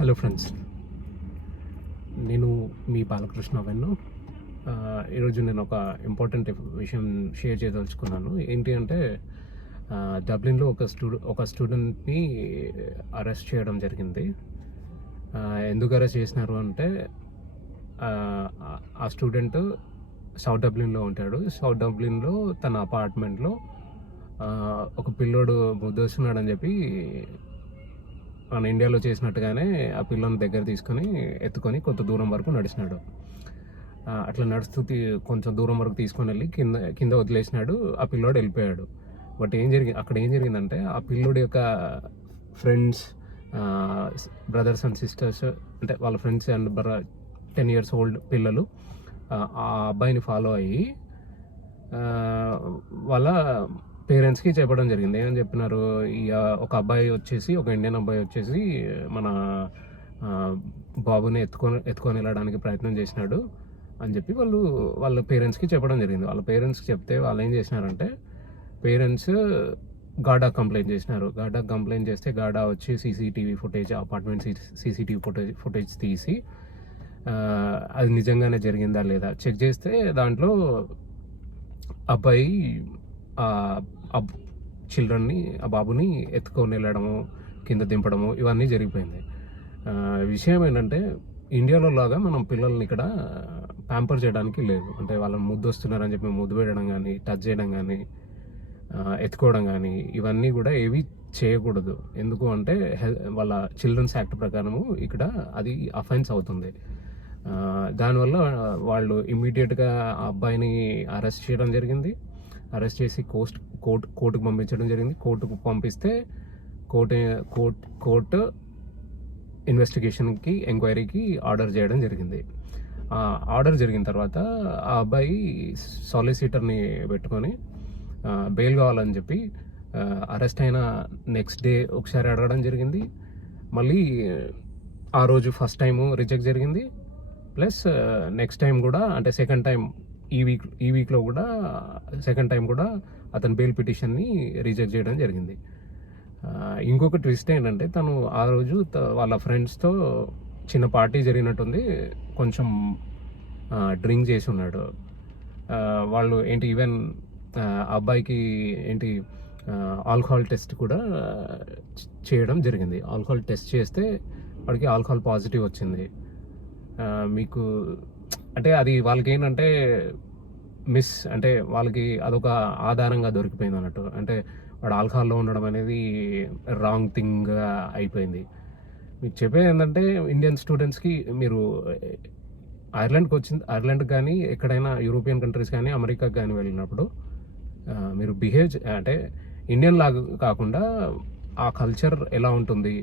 Hello friends. నేను మీ బాలకృష్ణ వెన్ను. ఈరోజు నేను ఒక ఇంపార్టెంట్ విషయం షేర్ చేయదలుచుకున్నాను. ఏంటి అంటే డబ్లిన్లో ఒక స్టూడెంట్ ఒక స్టూడెంట్ని అరెస్ట్ చేయడం జరిగింది. ఎందుకు అరెస్ట్ చేసినారు అంటే ఆ, స్టూడెంట్ సౌత్ డబ్లిన్లో ఉంటాడు. సౌత్ డబ్లిన్లో తన అపార్ట్మెంట్లో ఒక పిల్లోడు ముద్దొస్తున్నాడని చెప్పి మన ఇండియాలో చేసినట్టుగానే ఆ పిల్లని దగ్గర తీసుకొని ఎత్తుకొని కొంత దూరం వరకు నడిచినాడు. అట్లా నడుస్తూ కొంచెం దూరం వరకు తీసుకొని వెళ్ళి కింద కింద వదిలేసినాడు. ఆ పిల్లోడు వెళ్ళిపోయాడు. బట్ ఏం జరిగింది అక్కడ ఏం జరిగిందంటే ఆ పిల్లోడి యొక్క ఫ్రెండ్స్ బ్రదర్స్ అండ్ సిస్టర్స్ అంటే వాళ్ళ ఫ్రెండ్స్ అండ్ బ్ర టెన్ ఇయర్స్ ఓల్డ్ పిల్లలు ఆ, అబ్బాయిని ఫాలో అయ్యి వాళ్ళ పేరెంట్స్కి చెప్పడం జరిగింది. ఏమని చెప్పినారు? ఈ ఒక అబ్బాయి వచ్చేసి ఒక ఇండియన్ అబ్బాయి వచ్చేసి మన బాబుని ఎత్తుకొని ఎత్తుకొని వెళ్ళడానికి ప్రయత్నం చేసినాడు అని చెప్పి వాళ్ళు వాళ్ళ పేరెంట్స్కి చెప్పడం జరిగింది. వాళ్ళ పేరెంట్స్కి చెప్తే వాళ్ళు ఏం చేసినారంటే పేరెంట్స్ గాడా కంప్లైంట్ చేసినారు. గాడా కంప్లైంట్ చేస్తే గాడా వచ్చి CCTV footage apartment CCTV footage footage తీసి అది నిజంగానే జరిగిందా లేదా? చెక్ చేస్తే దాంట్లో అబ్బాయి ఆ చిల్డ్రన్ని ఆ బాబుని ఎత్తుకొని వెళ్ళడము కింద దింపడము ఇవన్నీ జరిగిపోయింది. విషయం ఏంటంటే ఇండియాలో లాగా మనం పిల్లల్ని ఇక్కడ ప్యాంపర్ చేయడానికి లేదు. అంటే వాళ్ళని ముద్దు వస్తున్నారని చెప్పి ముద్దు వేయడం కానీ టచ్ చేయడం కానీ ఎత్తుకోవడం కానీ ఇవన్నీ కూడా ఏవి చేయకూడదు. ఎందుకు అంటే హెల్- వాళ్ళ చిల్డ్రన్స్ యాక్ట్ ప్రకారము ఇక్కడ అది అఫెన్స్ అవుతుంది. దానివల్ల వాళ్ళు ఇమ్మీడియట్గా ఆ అబ్బాయిని అరెస్ట్ చేయడం జరిగింది. అరెస్ట్ చేసి కోస్ట్ కోర్టు కోర్టుకు పంపించడం జరిగింది. కోర్టుకు పంపిస్తే కోర్టు కోర్ట్ కోర్టు ఇన్వెస్టిగేషన్కి ఎంక్వైరీకి ఆర్డర్ చేయడం జరిగింది. ఆ ఆర్డర్ జరిగిన తర్వాత ఆ అబ్బాయి సాలిసిటర్ని పెట్టుకొని బెయిల్ కావాలని చెప్పి అరెస్ట్ అయిన నెక్స్ట్ డే ఒకసారి అడగడం జరిగింది. మళ్ళీ ఆ రోజు ఫస్ట్ టైము రిజెక్ట్ జరిగింది. ప్లస్ నెక్స్ట్ టైం కూడా అంటే సెకండ్ టైం ఈ వీక్ ఈ వీక్లో కూడా సెకండ్ టైం కూడా అతని బెయిల్ పిటిషన్ని రిజెక్ట్ చేయడం జరిగింది. ఇంకొక ట్విస్ట్ ఏంటంటే తను ఆ రోజు త- వాళ్ళ ఫ్రెండ్స్తో చిన్న పార్టీ జరిగినట్టుంది. కొంచెం డ్రింక్ చేసి ఉన్నాడు. వాళ్ళు ఏంటి ఈవెన్ అబ్బాయికి ఏంటి ఆల్కహాల్ టెస్ట్ కూడా చేయడం జరిగింది. ఆల్కహాల్ టెస్ట్ చేస్తే వాడికి ఆల్కహాల్ పాజిటివ్ వచ్చింది. మీకు అంటే అది వాళ్ళకి ఏంటంటే మిస్ అంటే వాళ్ళకి అదొక ఆధారంగా దొరికిపోయింది అన్నట్టు. అంటే వాడు ఆల్కహాల్లో ఉండడం అనేది రాంగ్ థింగ్ అయిపోయింది. మీకు చెప్పేది ఏంటంటే ఇండియన్ స్టూడెంట్స్కి మీరు ఐర్లాండ్కి వచ్చింది ఐర్లాండ్ కానీ ఎక్కడైనా యూరోపియన్ కంట్రీస్ కానీ అమెరికాకి కానీ వెళ్ళినప్పుడు మీరు బిహేవ్ అంటే ఇండియన్ లాగా కాకుండా ఆ కల్చర్ ఎలా ఉంటుంది?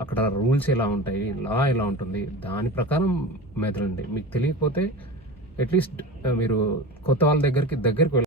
అక్కడ రూల్స్ ఎలా ఉంటాయి లా ఎలా ఉంటుంది దాని ప్రకారం మెదలండి మీకు తెలియకపోతే అట్లీస్ట్ మీరు కొత్త వాళ్ళ దగ్గరికి దగ్గరికి